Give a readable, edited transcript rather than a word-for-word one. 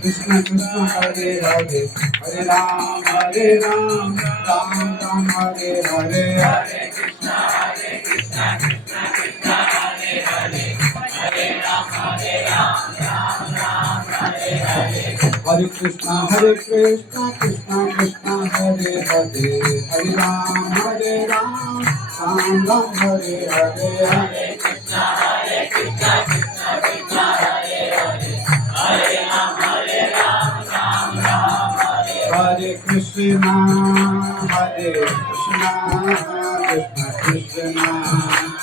Krishna Krishna Hare Hare Hare Ram Ram Ram Hare Hare Hare Krishna Krishna Krishna Hare Hare Hare Ram Ram Ram Hare Hare Hare Krishna Krishna Krishna Hare Hare Hare Ram Ram Ram Hare Hare Hare Krishna Krishna Krishna Hare Hare Hare Ram Ram Ram Hare Krishna Krishna Krishna